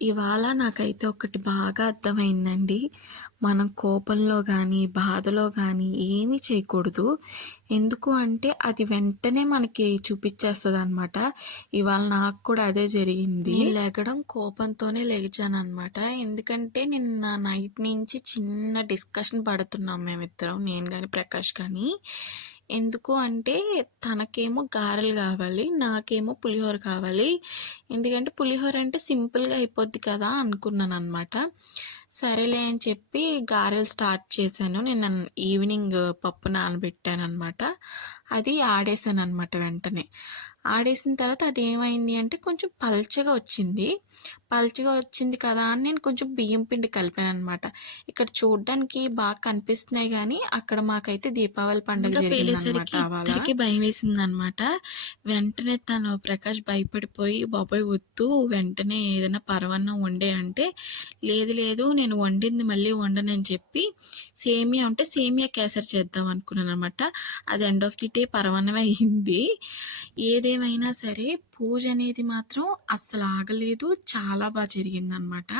ఇవాళ నాకైతే ఒకటి బాగా అర్థమైందండి. మనం కోపంలో గానీ, బాధలో గానీ ఏమీ చేయకూడదు. ఎందుకు అంటే అది వెంటనే మనకి చూపిచ్చేస్తదనమాట. ఇవాళ నాకు కూడా అదే జరిగింది. నేను లెగడం కోపంతోనే లెగిచాననమాట. ఎందుకంటే నిన్న నైట్ నుంచి చిన్న డిస్కషన్ పడుతున్నాం మేమిద్దరం. నేను గాని, ప్రకాష్ కానీ. ఎందుకు అంటే తనకేమో గారెలు కావాలి, నాకేమో పులిహోర కావాలి. ఎందుకంటే పులిహోర అంటే సింపుల్‌గా అయిపోద్ది కదా అనుకున్నాననమాట. సరేలే అని చెప్పి గారెలు స్టార్ట్ చేశాను. నిన్న ఈవినింగ్ పప్పు నానబెట్టాననమాట. అది ఆడేశాననమాట వెంటనే. ఆడేసిన తర్వాత అదేమైంది అంటే కొంచెం పల్చగా వచ్చింది. పల్చగా వచ్చింది కదా అని నేను కొంచెం బియ్యం పిండి కలిపాననమాట. ఇక్కడ చూడ్డానికి బాగా కనిపిస్తున్నాయి గానీ, అక్కడ మాకైతే దీపావళి పండుగ జరిగిందనమాట అవాళ. ఇద్దరికీ భయమేసిందనమాట. వెంటనే తను ప్రకాష్ భయపడిపోయి, "బాబోయ్! వద్దు వెంటనే ఏదైనా పరమాన్నం వండేయి" అంటే, "లేదు లేదు నేను వండింది మళ్ళీ వండనని" చెప్పి సేమియా ఉంటే సేమియా కేసరి చేద్దాం అనుకున్నాననమాట. అది ఎండ్ ఆఫ్ ది డే పరమాన్నమే అయింది. ఏదేమైనా సరే పూజ అనేది మాత్రం అస్సలు ఆగలేదు. చాలా జరిగిందనమాట.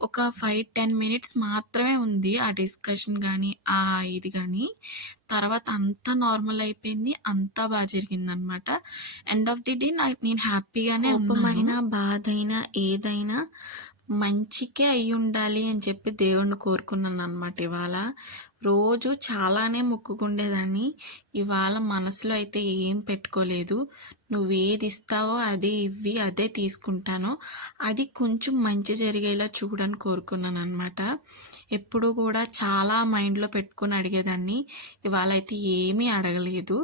ఒక 5, 10 మినిట్స్ మాత్రమే ఉంది ఆ డిస్కషన్ గానీ, ఇది గానీ. తర్వాత అంతా నార్మల్ అయిపోయింది. అంతా జరిగిందనమాట. ఎండ్ ఆఫ్ ది డే నేను హ్యాపీగానే ఉన్నాను. కోపమైనా, బాధైనా, ఏదైనా మంచికే అయ్యుండాలి అని చెప్పి దేవుడిని కోరుకున్నాననమాట ఇవాళ. రోజు చాలానే మొక్కుకుండేదాన్ని. ఇవాళ మనసులో అయితే ఏం పెట్టుకోలేదు. నువ్వేది ఇస్తావో అదే ఇవ్వి, అదే తీసుకుంటాను. అది కొంచెం మంచి జరిగేలా చూడని కోరుకున్నాననమాట. ఎప్పుడూ కూడా చాలా మైండ్‌లో పెట్టుకొని అడిగేదాన్ని. ఇవాళ అయితే ఏమీ అడగలేదు.